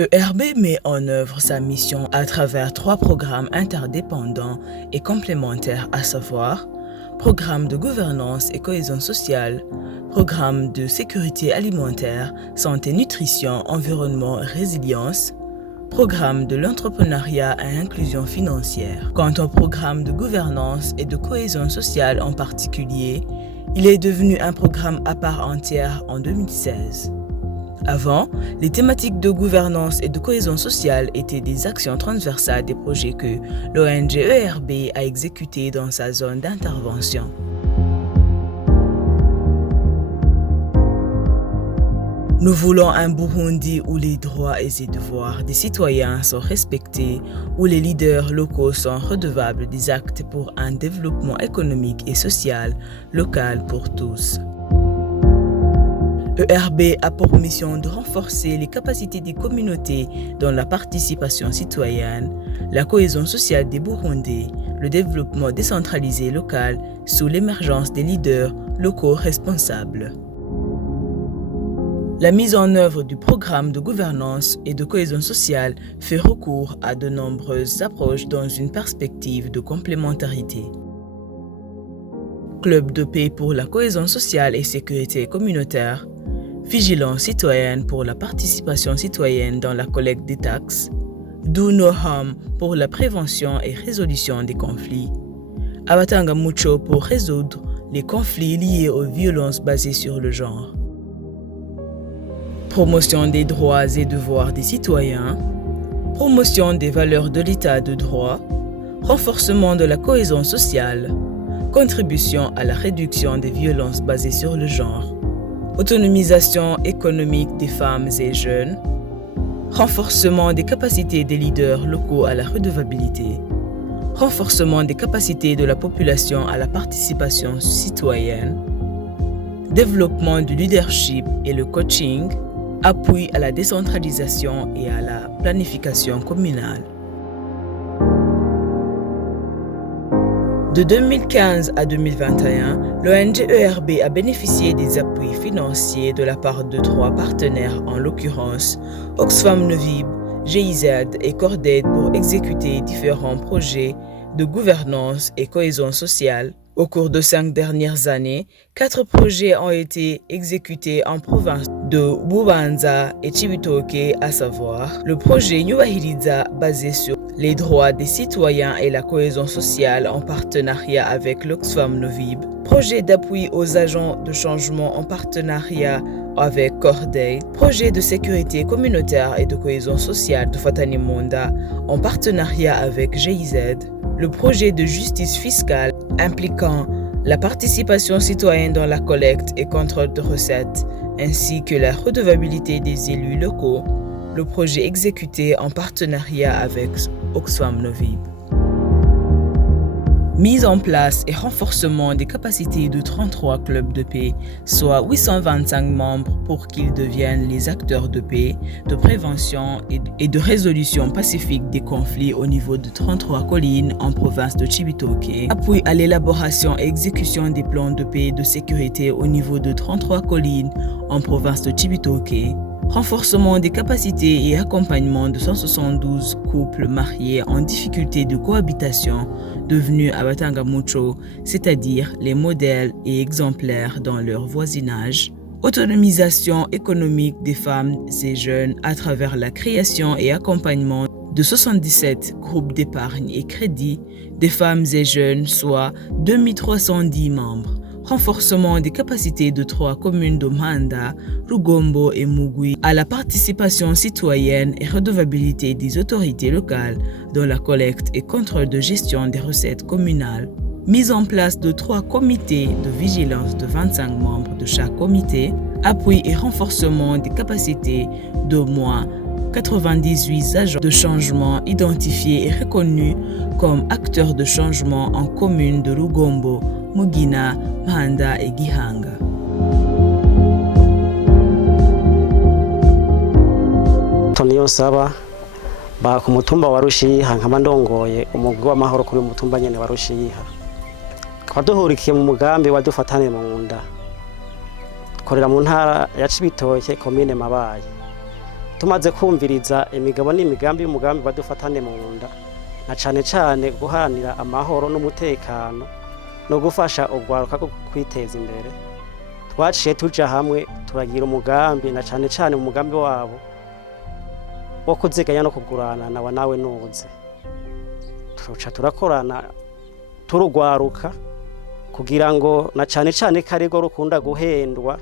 ERB met en œuvre sa mission à travers 3 programmes interdépendants et complémentaires, à savoir programme de gouvernance et cohésion sociale, programme de sécurité alimentaire, santé, nutrition, environnement, résilience, programme de l'entrepreneuriat et inclusion financière. Quant au programme de gouvernance et de cohésion sociale en particulier, il est devenu un programme à part entière en 2016. Avant, les thématiques de gouvernance et de cohésion sociale étaient des actions transversales des projets que l'ONG ERB a exécutés dans sa zone d'intervention. Nous voulons un Burundi où les droits et les devoirs des citoyens sont respectés, où les leaders locaux sont redevables des actes pour un développement économique et social local pour tous. ERB a pour mission de renforcer les capacités des communautés dans la participation citoyenne, la cohésion sociale des Burundais, le développement décentralisé local sous l'émergence des leaders locaux responsables. La mise en œuvre du programme de gouvernance et de cohésion sociale fait recours à de nombreuses approches dans une perspective de complémentarité. Club de paix pour la cohésion sociale et sécurité communautaire, vigilance citoyenne pour la participation citoyenne dans la collecte des taxes, Do No Harm pour la prévention et résolution des conflits, Abatanga Mucho pour résoudre les conflits liés aux violences basées sur le genre, promotion des droits et devoirs des citoyens, promotion des valeurs de l'état de droit, renforcement de la cohésion sociale, contribution à la réduction des violences basées sur le genre, autonomisation économique des femmes et jeunes, renforcement des capacités des leaders locaux à la redevabilité, renforcement des capacités de la population à la participation citoyenne, développement du leadership et le coaching, appui à la décentralisation et à la planification communale. De 2015 à 2021, l'ONG ERB a bénéficié des appuis financiers de la part de 3 partenaires, en l'occurrence Oxfam Novib, GIZ et Cordaid, pour exécuter différents projets de gouvernance et cohésion sociale. Au cours de 5 dernières années, 4 projets ont été exécutés en province de Bubanza et Cibitoke, à savoir le projet Nyubahiriza basé sur les droits des citoyens et la cohésion sociale en partenariat avec l'Oxfam Novib, projet d'appui aux agents de changement en partenariat avec Cordaid, projet de sécurité communautaire et de cohésion sociale de Fatani Monda en partenariat avec GIZ, le projet de justice fiscale impliquant la participation citoyenne dans la collecte et contrôle de recettes, ainsi que la redevabilité des élus locaux, le projet exécuté en partenariat avec Oxfam Novib. Mise en place et renforcement des capacités de 33 clubs de paix, soit 825 membres pour qu'ils deviennent les acteurs de paix, de prévention et de résolution pacifique des conflits au niveau de 33 collines en province de Cibitoke. Appui à l'élaboration et exécution des plans de paix et de sécurité au niveau de 33 collines en province de Cibitoke. Renforcement des capacités et accompagnement de 172 couples mariés en difficulté de cohabitation devenus Abatanga Mucho, c'est-à-dire les modèles et exemplaires dans leur voisinage. Autonomisation économique des femmes et jeunes à travers la création et accompagnement de 77 groupes d'épargne et crédit des femmes et jeunes, soit 2310 membres. Renforcement des capacités de 3 communes de Manda, Rugombo et Mugui à la participation citoyenne et redevabilité des autorités locales dans la collecte et contrôle de gestion des recettes communales. Mise en place de 3 comités de vigilance de 25 membres de chaque comité. Appui et renforcement des capacités d'au moins 98 agents de changement identifiés et reconnus comme acteurs de changement en communes de Rugombo, Mugina, Manda et Gihanga. Toniyo saba ba ku mutumba wa Rushiha nkaba ndongoye umugwi w'amahoro kuri mutumba nyene wa Rushiha. Twaduhurikiye mu mugambi wadufatane mu nda. Korera mu ntara ya Cibitoke, komine Mabaye. tumaze kumviriza imigabo n'imigambi y'umugambi badufatane mu nda na cane cane guharanira amahoro n'umutekano no gufasha urwaruka rwo kwiteza imbere, twaciye tuja hamwe turagira umugambi na cane cane umugambi wabo wo kuziganya no kugurana nawe nuze. Tuca turakorana turugwaruka kugira ngo na cane cane karigo rukunda guhendwa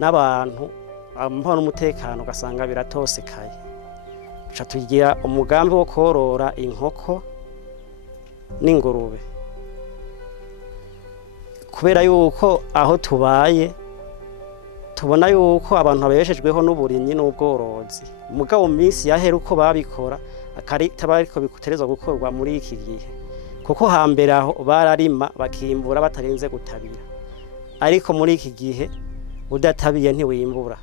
n'abantu amahoro n'umutekano ugasanga biratosekaye. Tuca tugira umugambi wo korora inkoko n'ingurube, kubera yuko aho tubaye tubona yuko abantu babeshejweho n'uburimyi n'ubworozi, mugabo mu minsi yahera uko babikora akaritaba ariko bikuterezwa gukorwa muri iki gihe, kuko hambere aho bararima bakimbura batarinze gutabira, ariko muri iki gihe udatabiye ntiwimbura.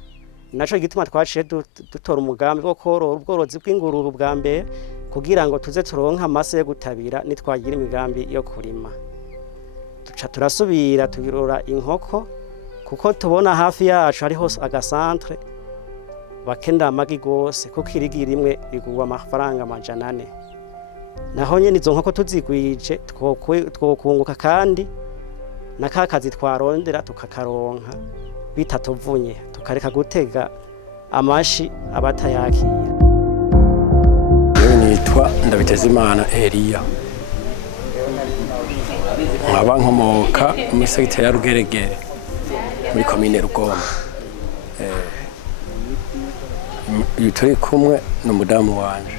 Naco gituma twaciye dutora umugambi wo korora ubworozi bw'ingurube bwa mbere kugira ngo tuze turonka amase yo gutabira nitwagira imigambi yo kurima. Tuca turasubira tugirora inkoko kuko tubona hafi yacu hariho agasantre bakenda amagi gose, kuko irigi rimwe rigurwa amafaranga 400. Naho nyene izo nkoko tuzigwije twokunguka kandi nakakazi twarondera tukakaronka bitatuvunye, tukareka gutega amashi abatayakira. Yewe nitwa Ndabitezimana Elia, nkaba nkomoka muri segiteri ya Rugeregere muri komine Rugombo. Uyu turi kumwe n'umudamu wanje.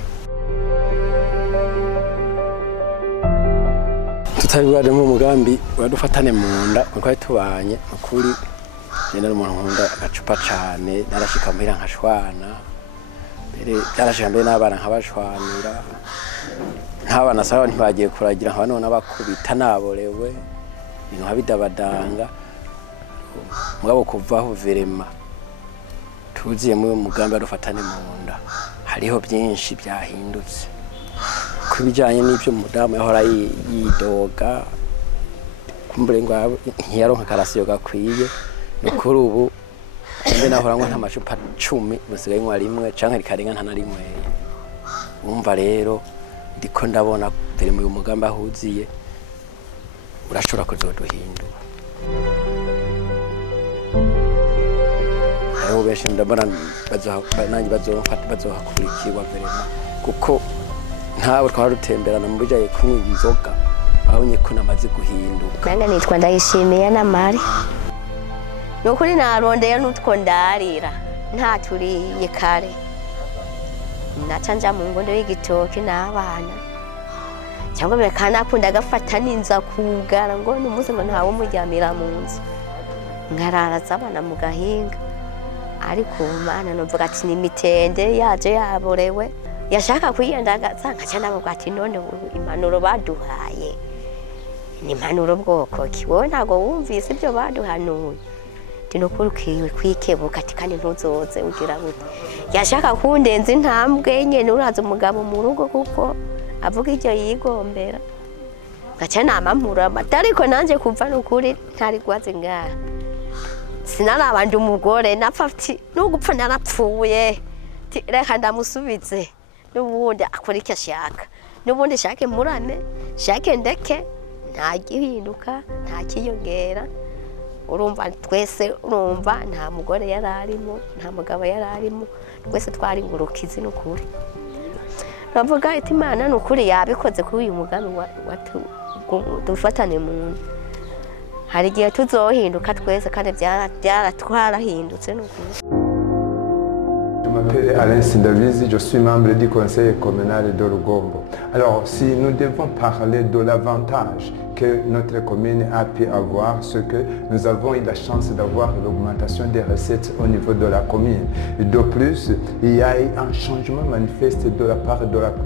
Tutari bwari mu mugambi badufatane mu nda kuko tubanye ukuri. Jena n'umuntu nkunda agacupa cane, narashika muhira nkashwana. Mbere byarashika mbere n'abana nkabashwanira. Nk'abana sawa ntibagiye kuragira nkaba none abakubita naborewe. Ibintu habidabadanga. Mugabo kuvaho verema tuziye mu mugambi badufatane mu nda hariho byinshi byahindutse kubijanye n'ibyo mudamu yahora yidoga kumbure ngo ntiyaronka karasiyo gakwiye no kuri ubu mbe nahora ngo nk'amacupa 10 busigaye nkwa rimwe canke rikarenga ntana rimwe. Umva rero ndiko ndabona vere mu mugambi ahuziye urashobora kuzoduhindura. Hariho benshi ndabona bazohakurikirwa verema kuko ntawe twarutemberana mu bijaye kunywa inzoga abonye ko namaze guhinduka. Nanga nitwa Ndayishimiye na Mari. Nukuri narondeye nutwo ndarira nta turiye kare. Nacanja mu ngondo y'igitoki n'abana. Cyangwa bekana kunda gafata ninza kugara ngo numuze ngo ntawo muryamira mu nzu. Ngarara zabana mu gahinga. Ariko Mana novuga ati ni mitende yaje yaborewe. Yashaka kwiyandagaza nkaca navuga ati none impanuro baduhaye ni impanuro bwoko ki? Wowe ntago wumvise ibyo baduhanuye. Tinokuri kwikebuka ati kandi ntuzoze ugira gute. Yashaka kundenza intambwe nyene uraza umugabo mu rugo kuko avuga icyo yigombera. Ngaca namamura ariko nanje kuva n'ukuri ntari gwaze ngaha. Sinarabandi umugore napfa ati nugupfa narapfuye. Reka ndamusubize. N'ubundi akora icyo ashaka. N'ubundi shake murane, shake ndeke, nta gihinduka, nta kiyongera. Urumva twese urumva nta mugore yararimo, nta mugabo yararimo, twese twari ngurukizi n'ukuri. Navuga iti Imana n'ukuri yabikoze kuri uyu mugambi dufatane mu hari igihe tuzohinduka twese kandi byaratwarahindutse n'ukuri. Je m'appelle Alain Sindavizi, je suis membre du conseil communal de Rugombo. Alors, si nous devons parler de l'avantage que notre commune a pu avoir, c'est que nous avons eu la chance d'avoir l'augmentation des recettes au niveau de la commune. Et de plus, il y a eu un changement manifeste de la part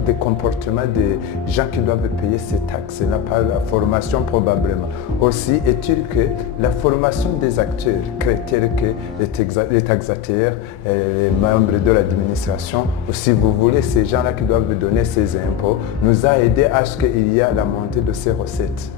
des comportements des gens qui doivent payer ces taxes, par la formation probablement. Aussi est-il que la formation des acteurs, tels que les taxateurs, les membres de l'administration, ou si vous voulez, ces gens-là qui doivent donner ces impôts, nous a aidé à ce qu'il y ait la montée de ces recettes.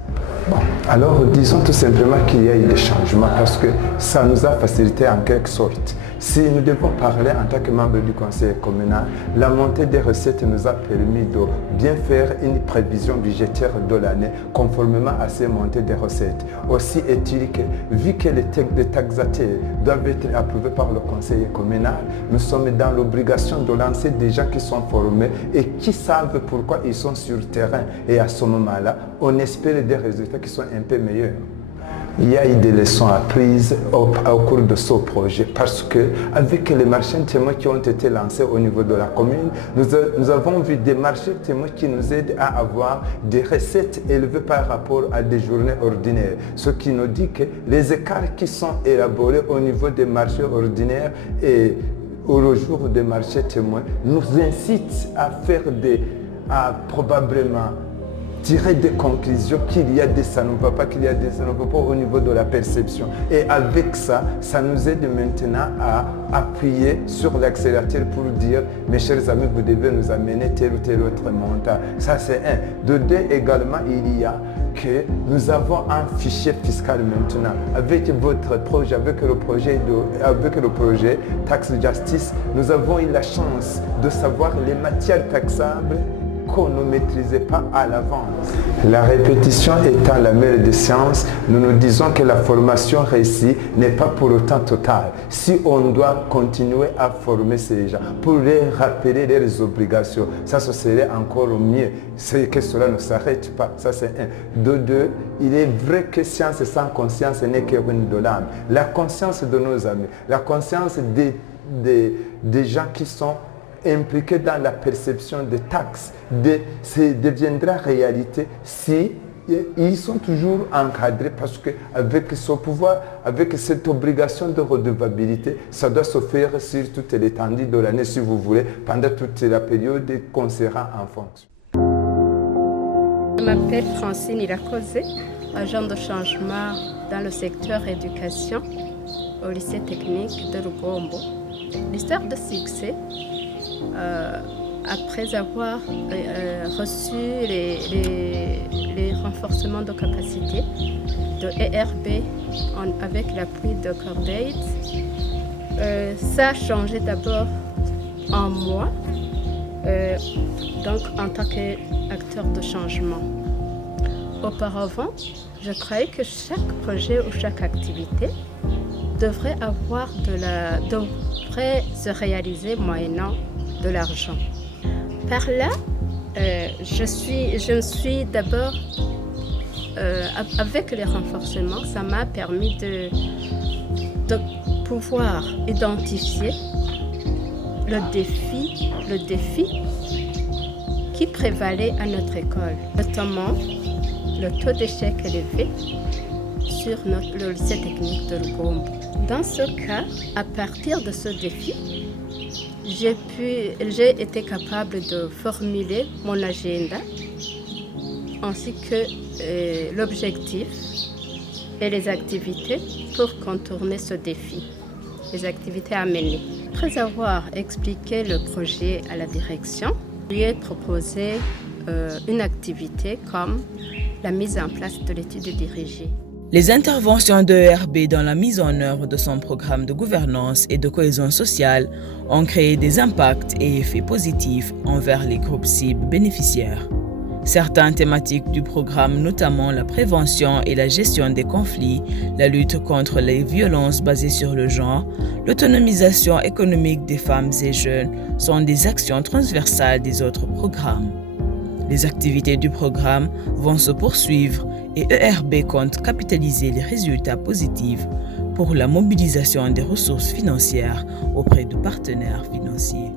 Bon, alors disons tout simplement qu'il y a eu des changements parce que ça nous a facilité en quelque sorte. Si nous devons parler en tant que membre du conseil communal, la montée des recettes nous a permis de bien faire une prévision budgétaire de l'année conformément à ces montées des recettes. Aussi est-il que, vu que les taxateurs doivent être approuvés par le conseil communal, nous sommes dans l'obligation de lancer des gens qui sont formés et qui savent pourquoi ils sont sur le terrain. Et à ce moment-là, on espère des résultats qui sont un peu meilleurs. Il y a eu des leçons apprises au cours de ce projet parce que avec les marchés témoins qui ont été lancés au niveau de la commune, nous avons vu des marchés témoins qui nous aident à avoir des recettes élevées par rapport à des journées ordinaires. Ce qui nous dit que les écarts qui sont élaborés au niveau des marchés ordinaires et au jour des marchés témoins nous incitent à faire probablement tirer des conclusions qu'il y a des ça ne va pas, qu'il y a des ça ne va pas au niveau de la perception. Et avec ça, ça nous aide maintenant à appuyer sur l'accélérateur pour dire, mes chers amis, vous devez nous amener tel ou tel autre montant. Ça c'est un. De deux, également, il y a que nous avons un fichier fiscal maintenant. Avec votre projet, avec le projet Tax Justice, nous avons eu la chance de savoir les matières taxables qu'on ne maîtrisait pas à l'avance. La répétition étant la mère des sciences, nous nous disons que la formation réussie n'est pas pour autant totale. Si on doit continuer à former ces gens pour les rappeler leurs obligations, ça ce serait encore mieux. C'est que cela ne s'arrête pas. Ça c'est un. De deux, il est vrai que science sans conscience n'est que ruine de l'âme. La conscience de nos amis, la conscience des gens qui sont impliqués dans la perception des taxes, deviendra réalité si ils sont toujours encadrés parce qu'avec ce pouvoir, avec cette obligation de redevabilité, ça doit se faire sur toute l'étendue de l'année, si vous voulez, pendant toute la période qu'on sera en fonction. Je m'appelle Francine Irakoze, agent de changement dans le secteur éducation au lycée technique de Rugombo. L'histoire de succès, après avoir reçu les renforcements de capacité de ERB avec l'appui de Cordaid, ça a changé d'abord en moi, donc en tant qu'acteur de changement. Auparavant, je croyais que chaque projet ou chaque activité devrait se réaliser moyennant de l'argent. Par là, je me suis d'abord, avec les renforcements, ça m'a permis de pouvoir identifier le défi qui prévalait à notre école, notamment le taux d'échec élevé sur le lycée technique de Rugombo. Dans ce cas, à partir de ce défi, j'ai été capable de formuler mon agenda ainsi que l'objectif et les activités pour contourner ce défi, les activités à mener. Après avoir expliqué le projet à la direction, je lui ai proposé une activité comme la mise en place de l'étude dirigée. Les interventions de ERB dans la mise en œuvre de son programme de gouvernance et de cohésion sociale ont créé des impacts et effets positifs envers les groupes cibles bénéficiaires. Certaines thématiques du programme, notamment la prévention et la gestion des conflits, la lutte contre les violences basées sur le genre, l'autonomisation économique des femmes et jeunes, sont des actions transversales des autres programmes. Les activités du programme vont se poursuivre et ERB compte capitaliser les résultats positifs pour la mobilisation des ressources financières auprès de partenaires financiers.